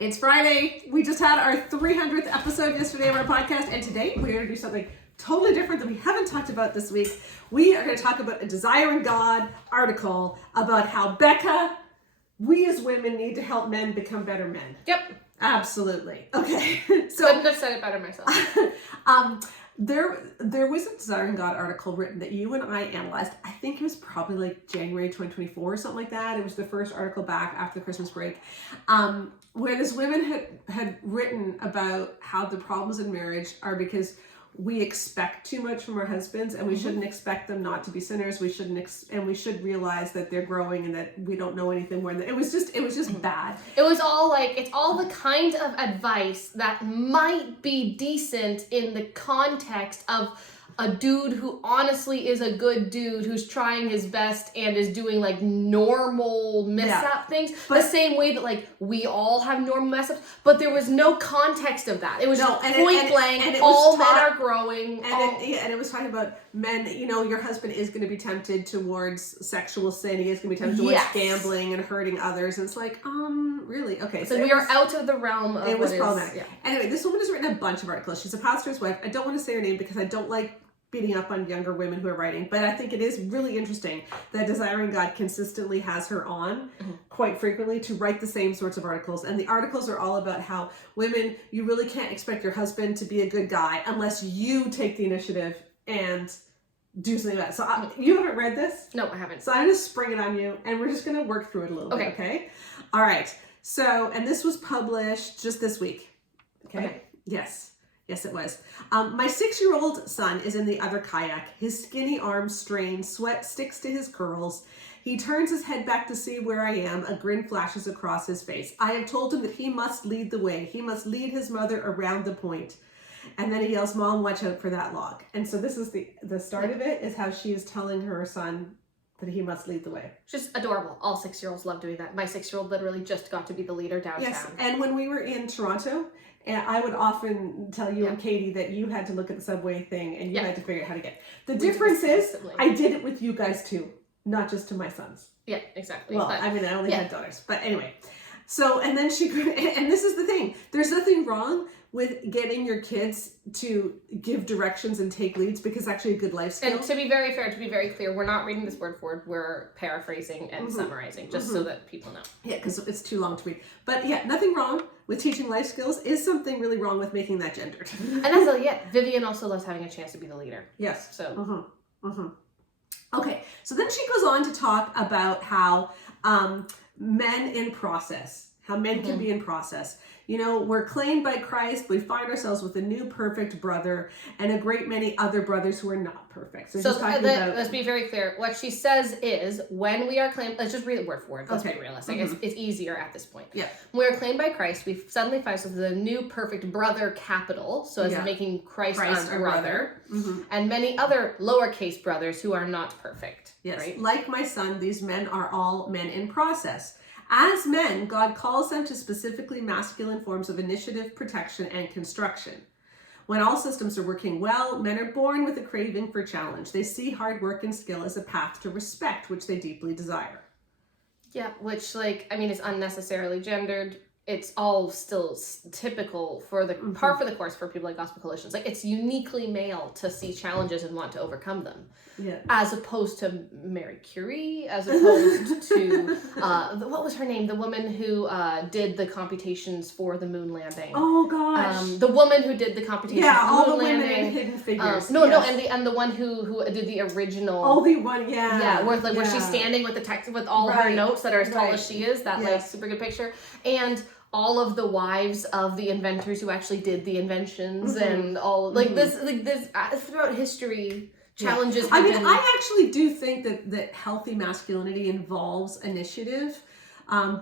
It's Friday. We just had our 300th episode yesterday of our podcast, and today we're going to do something totally different that we haven't talked about this week. We are going to talk about a Desiring God article about how, Becca, we as women need to help men become better men. Yep. Absolutely. Okay. So couldn't have said it better myself. There was a Desiring God article written that you and I analyzed. I think it was probably like January 2024 or something like that. It was the first article back after the Christmas break, where this women had written about how the problems in marriage are because we expect too much from our husbands, and we shouldn't expect them not to be sinners. We shouldn't, and we should realize that they're growing and that we don't know anything more. It was just bad. It was all like, it's all the kind of advice that might be decent in the context of a dude who honestly is a good dude who's trying his best and is doing like normal mess-up things. But the same way that like we all have normal mess-ups, but there was no context of that. It was point blank, all men are growing. And it was talking about men, you know, your husband is going to be tempted towards sexual sin. He is going to be tempted towards gambling and hurting others. And it's like, really? Okay. So we are out of the realm of it was problematic. Anyway, this woman has written a bunch of articles. She's a pastor's wife. I don't want to say her name because I don't like beating up on younger women who are writing, but I think it is really interesting that Desiring God consistently has her on quite frequently to write the same sorts of articles. And the articles are all about how women, you really can't expect your husband to be a good guy unless you take the initiative and do something about it. So you haven't read this? No, I haven't. So I'm going to spring it on you, and we're just going to work through it a little bit, okay? All right. So, and this was published just this week, okay? Yes, it was. My 6-year-old son is in the other kayak. His skinny arms strain, sweat sticks to his curls. He turns his head back to see where I am. A grin flashes across his face. I have told him that he must lead the way. He must lead his mother around the point. And then he yells, "Mom, watch out for that log." And so this is the start of it, is how she is telling her son that he must lead the way. Just adorable. All 6-year-olds love doing that. My 6-year-old literally just got to be the leader downtown. Yes, and when we were in Toronto, and I would often tell you and Katie that you had to look at the subway thing and you had to figure out how to get. The difference is I did it with you guys too, not just to my sons. Yeah, exactly. Well, I mean, I only had daughters, but anyway. So, and then and this is the thing. There's nothing wrong with getting your kids to give directions and take leads, because it's actually a good life skill. And to be very fair, to be very clear, we're not reading this word for word. We're paraphrasing and summarizing, just so that people know. Yeah, because it's too long to read. But yeah, nothing wrong with teaching life skills. Is something really wrong with making that gendered. And that's Vivian also loves having a chance to be the leader. Yes. So. Okay, so then she goes on to talk about how men in process, how men can be in process. You know, we're claimed by Christ. We find ourselves with a new perfect brother and a great many other brothers who are not perfect. So let's be very clear. What she says is, when we are claimed, let's just read it word for word. Let's be realistic. It's easier at this point. Yeah. When we are claimed by Christ, we suddenly find ourselves with a new perfect brother, capital. So as making Christ our brother. And many other lowercase brothers who are not perfect. Yes. Right? Like my son, these men are all men in process. As men, God calls them to specifically masculine forms of initiative, protection, and construction. When all systems are working well, men are born with a craving for challenge. They see hard work and skill as a path to respect, which they deeply desire. Yeah, which, is unnecessarily gendered. It's all still typical for the par for the course for people like Gospel Coalitions. Like, it's uniquely male to see challenges and want to overcome them. Yeah. As opposed to Mary Curie, as opposed to what was her name? The woman who did the computations for the moon landing. Oh gosh. The woman who did the computations for the moon all the landing. women in Hidden Figures. And the one who did the original. Oh, the one, where she's standing with the text with all her notes that are as tall as she is. That super good picture. And all of the wives of the inventors who actually did the inventions and all this throughout history. Challenges. I actually do think that healthy masculinity involves initiative,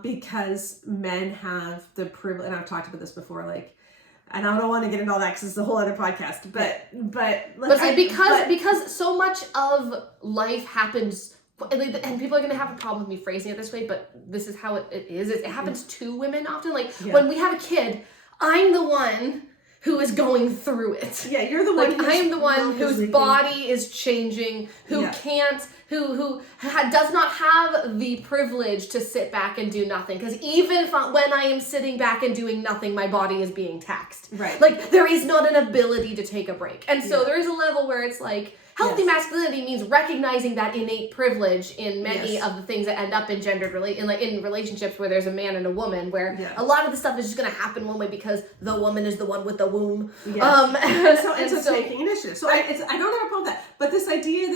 because men have the privilege, and I've talked about this before, and I don't want to get into all that because it's a whole other podcast, because so much of life happens, and people are going to have a problem with me phrasing it this way, but this is how it is. It happens to women often. When we have a kid, I'm the one who is going through it. Yeah, you're the one. Like, I am the one whose body is changing, who can't, who does not have the privilege to sit back and do nothing. Because even when I am sitting back and doing nothing, my body is being taxed. Right. Like, there is not an ability to take a break. And so there is a level where it's like, healthy masculinity means recognizing that innate privilege in many of the things that end up in gendered in relationships where there's a man and a woman, where a lot of the stuff is just going to happen one way because the woman is the one with the womb. And so taking initiative. So I don't have a problem with that. But this idea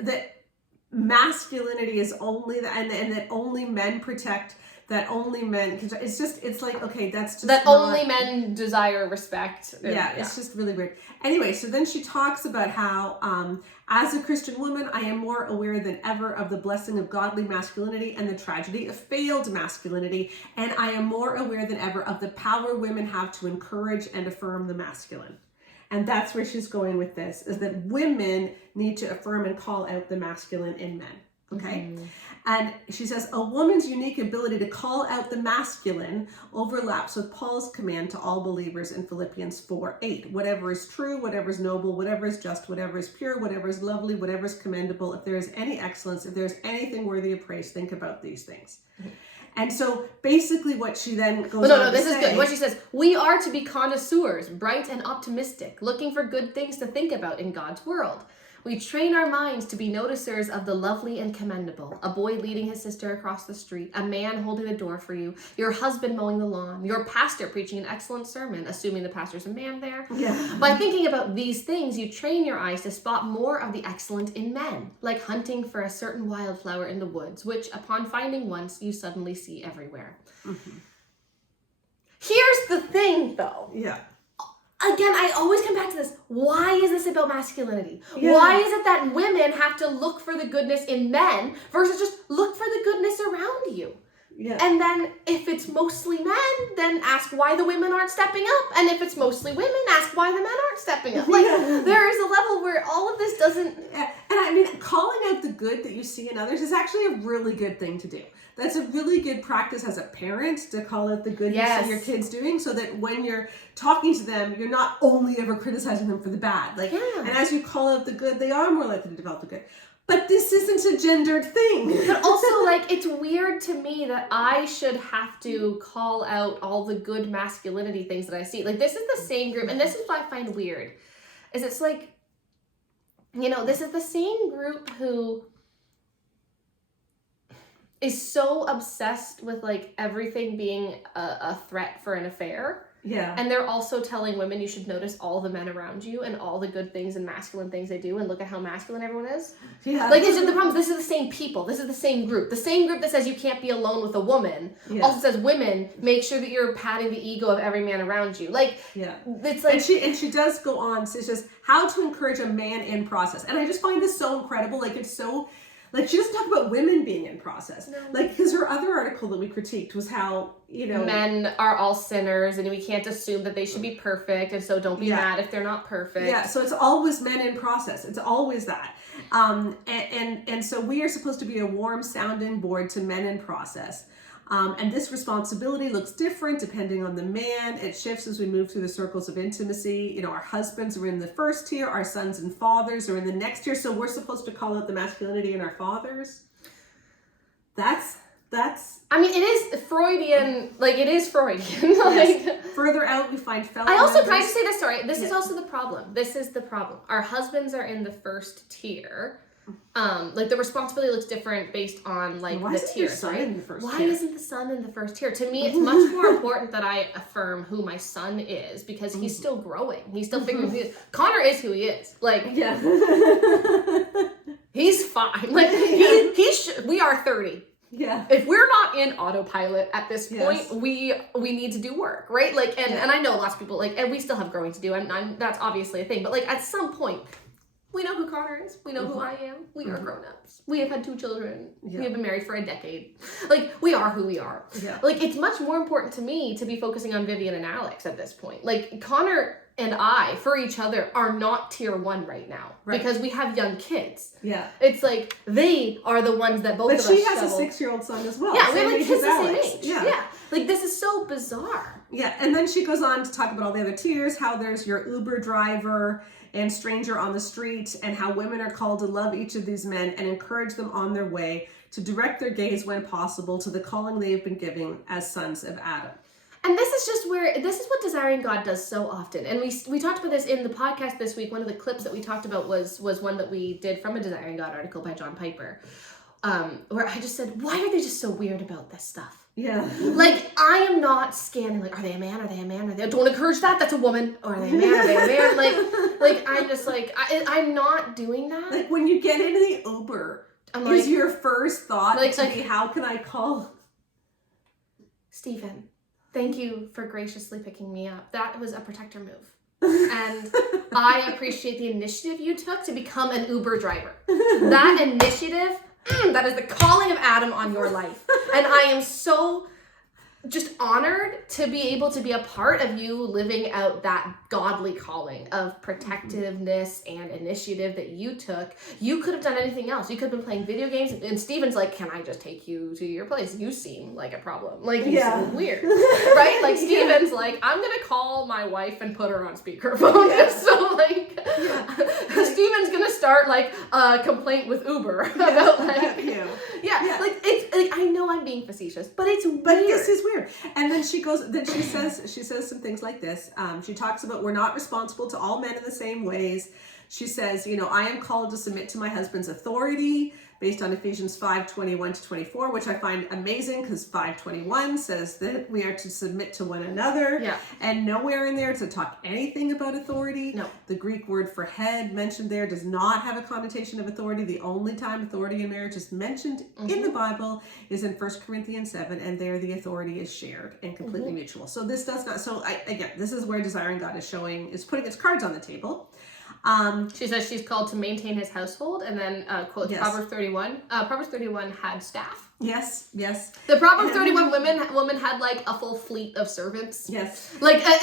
that masculinity is only and that only men protect. That only men, it's like, okay, that's just that only men desire respect. It's just really weird. Anyway, so then she talks about how, as a Christian woman, I am more aware than ever of the blessing of godly masculinity and the tragedy of failed masculinity. And I am more aware than ever of the power women have to encourage and affirm the masculine. And that's where she's going with this, is that women need to affirm and call out the masculine in men. Okay. And she says, a woman's unique ability to call out the masculine overlaps with Paul's command to all believers in Philippians 4:8. Whatever is true, whatever is noble, whatever is just, whatever is pure, whatever is lovely, whatever is commendable, if there is any excellence, if there is anything worthy of praise, think about these things. And so basically what she then goes on to this say, is good. What she says, we are to be connoisseurs, bright and optimistic, looking for good things to think about in God's world. We train our minds to be noticers of the lovely and commendable. A boy leading his sister across the street, a man holding the door for you, your husband mowing the lawn, your pastor preaching an excellent sermon, assuming the pastor's a man there. Yeah. By thinking about these things, you train your eyes to spot more of the excellent in men, like hunting for a certain wildflower in the woods, which upon finding once, you suddenly see everywhere. Mm-hmm. Here's the thing, though. Yeah. Again, I always come back to this. Why is this about masculinity? Yeah. Why is it that women have to look for the goodness in men versus just look for the goodness around you? Yeah. And then if it's mostly men, then ask why the women aren't stepping up. And if it's mostly women, ask why the men aren't stepping up. Like, there is a level where all of this doesn't... And I mean, calling out the good that you see in others is actually a really good thing to do. That's a really good practice as a parent, to call out the good you see your kids doing, so that when you're talking to them, you're not only ever criticizing them for the bad. Like, and as you call out the good, they are more likely to develop the good. But this isn't a gendered thing. But also, like, it's weird to me that I should have to call out all the good masculinity things that I see. Like, this is the same group, and this is what I find weird, is it's like, you know, this is the same group who is so obsessed with, like, everything being a threat for an affair. Yeah. And they're also telling women you should notice all the men around you and all the good things and masculine things they do and look at how masculine everyone is. Yeah. Like, this is the problem. This is the same people. This is the same group. The same group that says you can't be alone with a woman also says, women, make sure that you're patting the ego of every man around you. Like, it's like... And she does go on, so it's just how to encourage a man in process. And I just find this so incredible. Like, it's so... Like, she doesn't talk about women being in process. No. Like, because her other article that we critiqued was how, you know... Men are all sinners, and we can't assume that they should be perfect, and so don't be mad if they're not perfect. Yeah, so it's always men in process. It's always that. And so we are supposed to be a warm sounding board to men in process. And this responsibility looks different depending on the man. It shifts as we move through the circles of intimacy. You know, our husbands are in the first tier, our sons and fathers are in the next tier. So we're supposed to call out the masculinity in our fathers. That's. I mean, it is Freudian. Like, it is Freudian. Like, further out, we find fellow. I also try to say this. Sorry, this is also the problem. This is the problem. Our husbands are in the first tier. Like, the responsibility looks different based on, like, the tiers, right? Why isn't the son in the first tier? To me, it's much more important that I affirm who my son is, because he's still growing. He's still figuring who he is. Connor is who he is. Like, he's fine. Like, we are 30. Yeah. If we're not in autopilot at this point, we need to do work, right? Like, and I know lots of people, like, and we still have growing to do, and that's obviously a thing. But, like, at some point, we know who Connor is. We know who I am. We are grown-ups. We have had 2 children. We have been married for a decade. Like, we are who we are. Yeah. Like, it's much more important to me to be focusing on Vivian and Alex at this point. Like, Connor and I, for each other, are not tier 1 right now. Right. Because we have young kids. Yeah. It's like, they are the ones that both but of us she has shovel. a 6-year-old son as well. Yeah, we have Same like age kids as the same Alex. age. Yeah. Like, this is so bizarre. Yeah, and then she goes on to talk about all the other tiers, how there's your Uber driver and stranger on the street, and how women are called to love each of these men and encourage them on their way, to direct their gaze when possible to the calling they have been given as sons of Adam. And this is just where, this is what Desiring God does so often. And we talked about this in the podcast this week. One of the clips that we talked about was one that we did from a Desiring God article by John Piper, where I just said, why are they just so weird about this stuff? Yeah. Like, I am not scanning, like, are they a man? Are they a man? Are they? Don't encourage that. That's a woman. Or are they a man? Are they a man? Like I'm just like, I'm not doing that. Like, when you get into the Uber, I'm is like, your first thought like, to be, how can I call? Stephen, thank you for graciously picking me up. That was a protector move. And I appreciate the initiative you took to become an Uber driver. That initiative, that is the calling of Adam on your life. And I am so just honored to be able to be a part of you living out that godly calling of protectiveness and initiative that you took. You could have done anything else. You could have been playing video games, and Steven's like, can I just take you to your place? You seem like a problem. Like, you seem weird. Right? Like, Steven's like, I'm gonna call my wife and put her on speakerphone. Yeah. So, like, Steven's gonna start, like, a complaint with Uber about, like, yeah, like, it's, like, I know I'm being facetious, but it's weird. But this is weird. And then she says some things like this. She talks about, we're not responsible to all men in the same ways. She says, I am called to submit to my husband's authority based on Ephesians 5:21-24, which I find amazing, because 5:21 says that we are to submit to one another. Yeah. And nowhere in there to talk anything about authority. No. The Greek word for head mentioned there does not have a connotation of authority. The only time authority in marriage is mentioned in the Bible is in 1 Corinthians 7, and there the authority is shared and completely mutual. So this does not, again, this is where Desiring God is putting its cards on the table. She says she's called to maintain his household, and then quotes Proverbs 31. Proverbs 31 had staff. Yes. The Proverbs 31 woman had like a full fleet of servants. Yes. Like a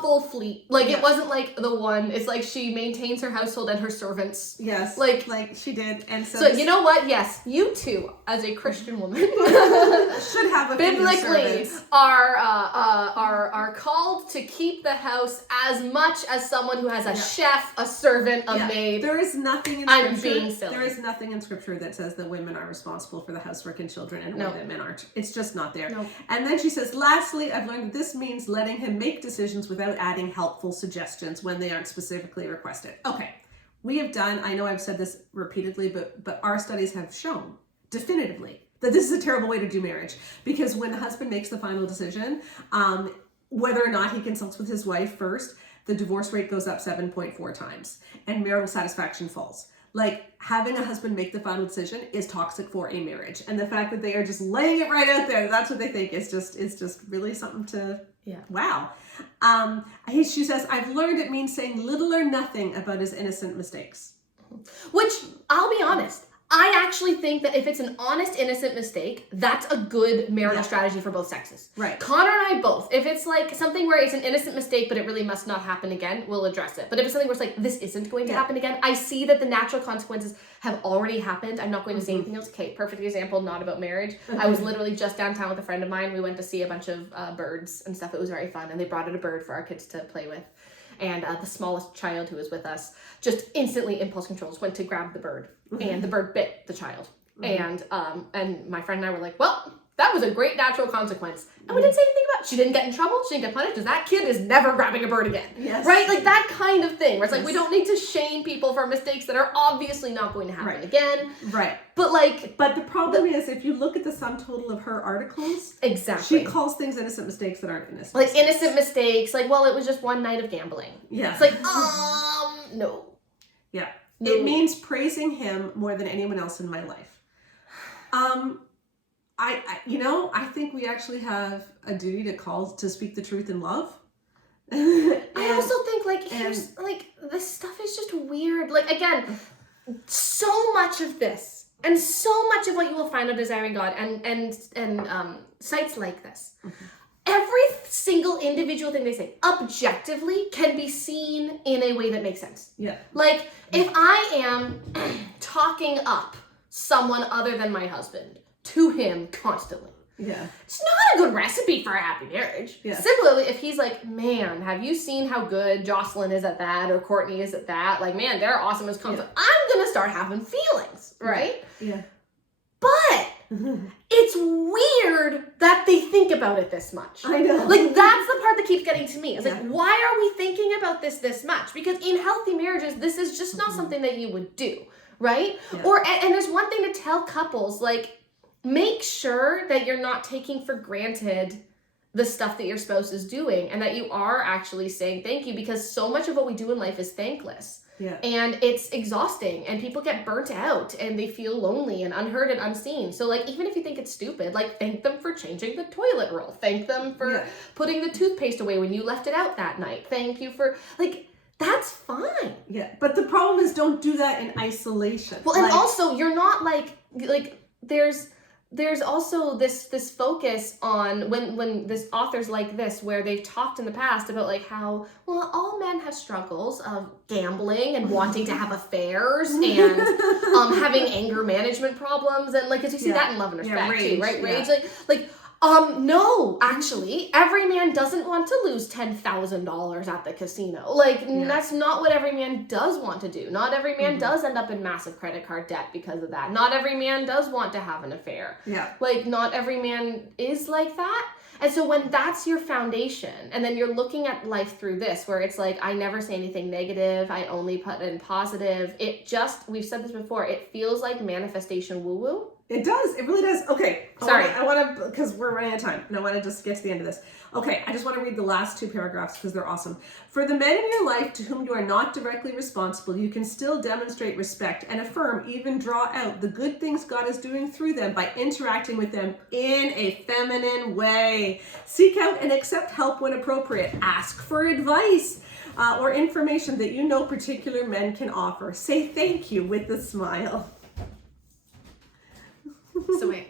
full fleet. Like it wasn't like the one. It's like she maintains her household and her servants. Yes. Like she did. And so you know what? Yes, you too, as a Christian woman, should have a biblically are called to keep the house as much as someone who has a chef, a servant, a maid. There is nothing in I'm Scripture. being silly. There is nothing in Scripture that says that women are responsible for the housework and children, and only that men aren't. It's just not there. No. And then she says, lastly, I've learned that this means letting him make decisions without adding helpful suggestions when they aren't specifically requested. Okay, we have done, I know I've said this repeatedly, but our studies have shown definitively that this is a terrible way to do marriage, because when the husband makes the final decision, whether or not he consults with his wife first, the divorce rate goes up 7.4 times and marital satisfaction falls. Like, having a husband make the final decision is toxic for a marriage. And the fact that they are just laying it right out there, that's what they think, is just really something to, wow. She says, I've learned it means saying little or nothing about his innocent mistakes. Which, I'll be honest, I actually think that if it's an honest, innocent mistake, that's a good marital strategy for both sexes. Right. Connor and I both. If it's like something where it's an innocent mistake, but it really must not happen again, we'll address it. But if it's something where it's like, this isn't going to happen again, I see that the natural consequences have already happened. I'm not going to say anything else. Okay, perfect example, not about marriage. I was literally just downtown with a friend of mine. We went to see a bunch of birds and stuff. It was very fun. And they brought in a bird for our kids to play with. And the smallest child who was with us just instantly impulse controls went to grab the bird, and the bird bit the child. And my friend and I were like, well, that was a great natural consequence. And we didn't say anything about it. She didn't get in trouble. She didn't get punished, because that kid is never grabbing a bird again. Yes. Right? Like that kind of thing where it's like, we don't need to shame people for mistakes that are obviously not going to happen again. Right. But the problem is, if you look at the sum total of her articles, exactly, she calls things innocent mistakes that aren't innocent. Like innocent mistakes, like, well, it was just one night of gambling. Yeah. It's like, no. Yeah. No. It means praising him more than anyone else in my life. I think we actually have a duty to speak the truth in love. I also think, like, here's, like, this stuff is just weird. Like, again, so much of this, and so much of what you will find on Desiring God and sites like this, every every single individual thing they say objectively can be seen in a way that makes sense. Yeah. Like, if I am talking up someone other than my husband to him constantly, yeah, it's not a good recipe for a happy marriage. Yeah. Similarly, if he's like, man, have you seen how good Jocelyn is at that, or Courtney is at that? Like, man, they're awesome as concept. Yeah. I'm gonna start having feelings, right? Yeah. But it's weird that they think about it this much. I know. Like, that's the part that keeps getting to me. It's like, why are we thinking about this much? Because in healthy marriages, this is just not something that you would do, right? Yeah. And there's one thing to tell couples, like, make sure that you're not taking for granted the stuff that your spouse is doing, and that you are actually saying thank you, because so much of what we do in life is thankless. Yeah. And it's exhausting, and people get burnt out, and they feel lonely and unheard and unseen. So, like, even if you think it's stupid, like, thank them for changing the toilet roll. Thank them for putting the toothpaste away when you left it out that night. Thank you for, like, that's fine. Yeah. But the problem is, don't do that in isolation. Well, and also, you're not like there's also this focus on when this authors like this, where they've talked in the past about like how, well, all men have struggles of gambling and wanting to have affairs and having anger management problems, and like, as you see that in Love and Respect too, right? Rage, no, actually, every man doesn't want to lose $10,000 at the casino. Like, that's not what every man does want to do. Not every man does end up in massive credit card debt because of that. Not every man does want to have an affair. Yeah. Like, not every man is like that. And so when that's your foundation, and then you're looking at life through this, where it's like, I never say anything negative, I only put in positive, it just, we've said this before, it feels like manifestation woo-woo. It does. It really does. Okay. Sorry. I want to, because we're running out of time, and I want to just get to the end of this. Okay. I just want to read the last two paragraphs because they're awesome. For the men in your life to whom you are not directly responsible, you can still demonstrate respect and affirm, even draw out the good things God is doing through them by interacting with them in a feminine way. Seek out and accept help when appropriate. Ask for advice or information that you know particular men can offer. Say thank you with a smile. So wait,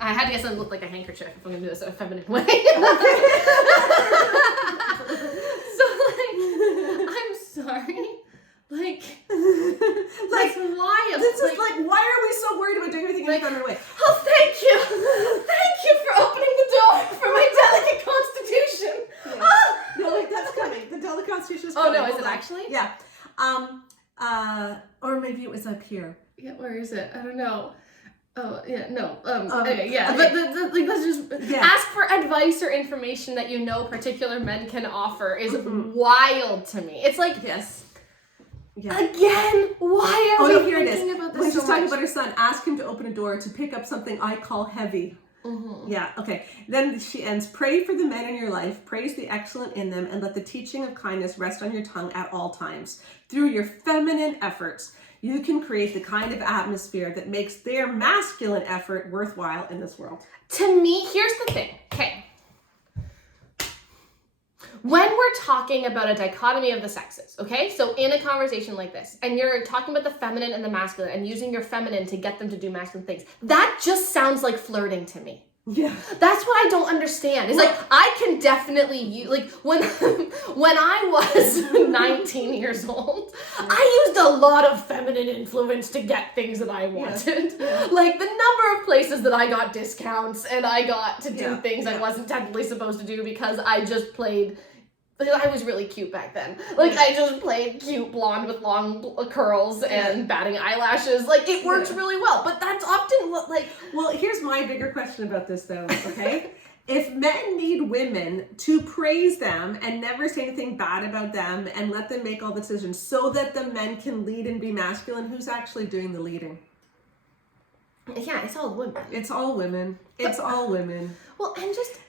I had to get something that looked like a handkerchief if I'm gonna do this in a feminine way. So like, I'm sorry. Like that's wild. This is like, why are we so worried about doing everything in a feminine way? Oh, thank you. Thank you for opening the door for my delicate constitution. Yeah. No, wait, that's coming. The delicate constitution is coming. coming. Oh no, is it actually? Yeah. Or maybe it was up here. Yeah, where is it? I don't know. Oh, yeah, no. Okay, yeah. Okay. But like, let's just ask for advice or information that you know particular men can offer is wild to me. It's like, again, why are we thinking about this when so she's talking much? about her son, ask him to open a door to pick up something I call heavy. Yeah, okay. Then she ends, pray for the men in your life, praise the excellent in them, and let the teaching of kindness rest on your tongue at all times. Through your feminine efforts, you can create the kind of atmosphere that makes their masculine effort worthwhile in this world. To me, here's the thing. Okay. When we're talking about a dichotomy of the sexes, okay? So in a conversation like this, and you're talking about the feminine and the masculine and using your feminine to get them to do masculine things, that just sounds like flirting to me. Yeah. That's what I don't understand. It's like, I can definitely use, like, when I was 19 years old, I used a lot of feminine influence to get things that I wanted. Yeah. Like, the number of places that I got discounts and I got to do things I wasn't technically supposed to do because I just played, I was really cute back then. Like, I just played cute blonde with long curls and batting eyelashes. Like, it works really well. But that's often what, like... Well, here's my bigger question about this, though, okay? If men need women to praise them and never say anything bad about them and let them make all the decisions so that the men can lead and be masculine, who's actually doing the leading? Yeah, it's all women. It's all women. It's all women. Well,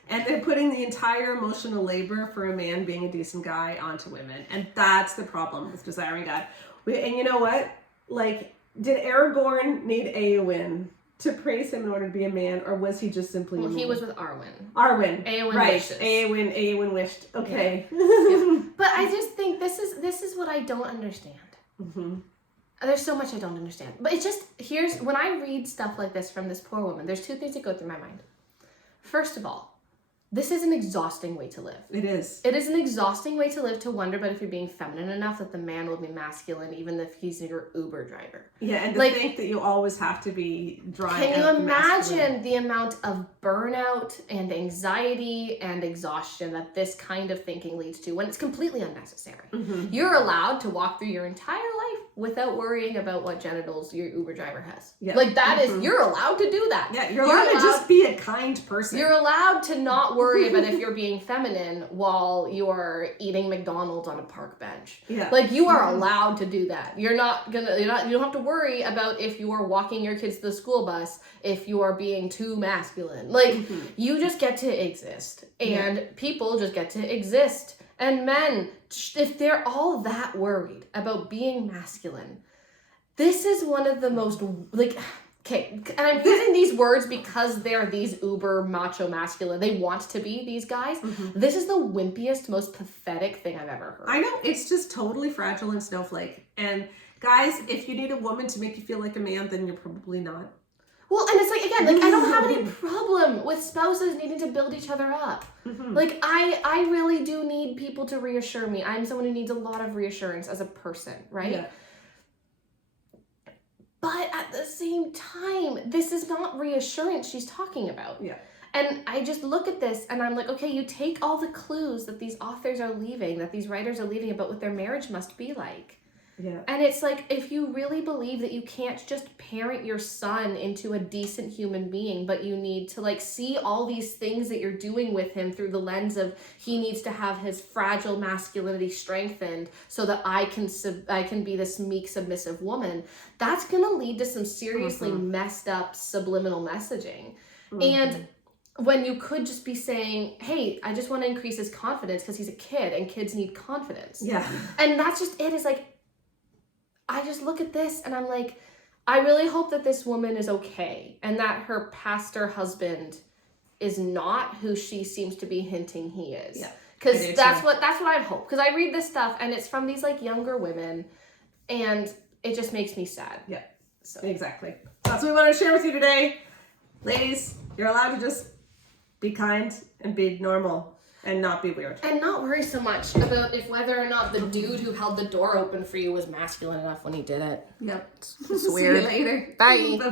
and they're putting the entire emotional labor for a man being a decent guy onto women. And that's the problem with desiring God. And you know what? Like, did Aragorn need Éowyn to praise him in order to be a man, or was he just simply he was with Arwen. Éowyn right. Wishes. Éowyn wished. Okay. Yeah. But I just think this is what I don't understand. There's so much I don't understand. But it's just, when I read stuff like this from this poor woman, there's two things that go through my mind. First of all, this is an exhausting way to live. It is. It is an exhausting way to live, to wonder about if you're being feminine enough that the man will be masculine, even if he's your Uber driver. Yeah, and to Like, think that you always have to be drawing can out you the masculine. imagine the amount of burnout and anxiety and exhaustion that this kind of thinking leads to when it's completely unnecessary? Mhm. You're allowed to walk through your entire life without worrying about what genitals your Uber driver has. Yeah. Like, that is, Mhm. you're allowed to do that. Yeah, you're allowed to just be a kind person. You're allowed to not worry about if you're being feminine while you're eating McDonald's on a park bench. Yeah. Like, you are allowed to do that. You don't have to worry about if you are walking your kids to the school bus if you are being too masculine. Like, you just get to exist. And people just get to exist. And men, if they're all that worried about being masculine, this is one of the most, like, okay, and I'm using these words because they're these uber macho masculine. They want to be these guys. This is the wimpiest, most pathetic thing I've ever heard. I know, it's just totally fragile and snowflake. And guys, if you need a woman to make you feel like a man, then you're probably not. Well, and it's like, again, like, I don't have any problem with spouses needing to build each other up. Like, I really do need people to reassure me. I'm someone who needs a lot of reassurance as a person, right? Yeah. But at the same time, this is not reassurance she's talking about. Yeah. And I just look at this and I'm like, okay, you take all the clues that these authors are leaving, that these writers are leaving about what their marriage must be like. Yeah. And it's like, if you really believe that you can't just parent your son into a decent human being, but you need to, like, see all these things that you're doing with him through the lens of he needs to have his fragile masculinity strengthened so that I can be this meek, submissive woman, that's gonna lead to some seriously messed up subliminal messaging. And when you could just be saying, hey, I just want to increase his confidence because he's a kid and kids need confidence. Yeah. And that's just it. Is like, I just look at this and I'm like, I really hope that this woman is okay and that her pastor husband is not who she seems to be hinting he is. Yeah. Because that's what I hope. Because I read this stuff and it's from these, like, younger women and it just makes me sad. Yeah. So Exactly. That's what we want to share with you today. Ladies, you're allowed to just be kind and be normal and not be weird. And not worry so much about if whether or not the dude who held the door open for you was masculine enough when he did it. Yep. It's weird. See you later. Bye. Bye-bye.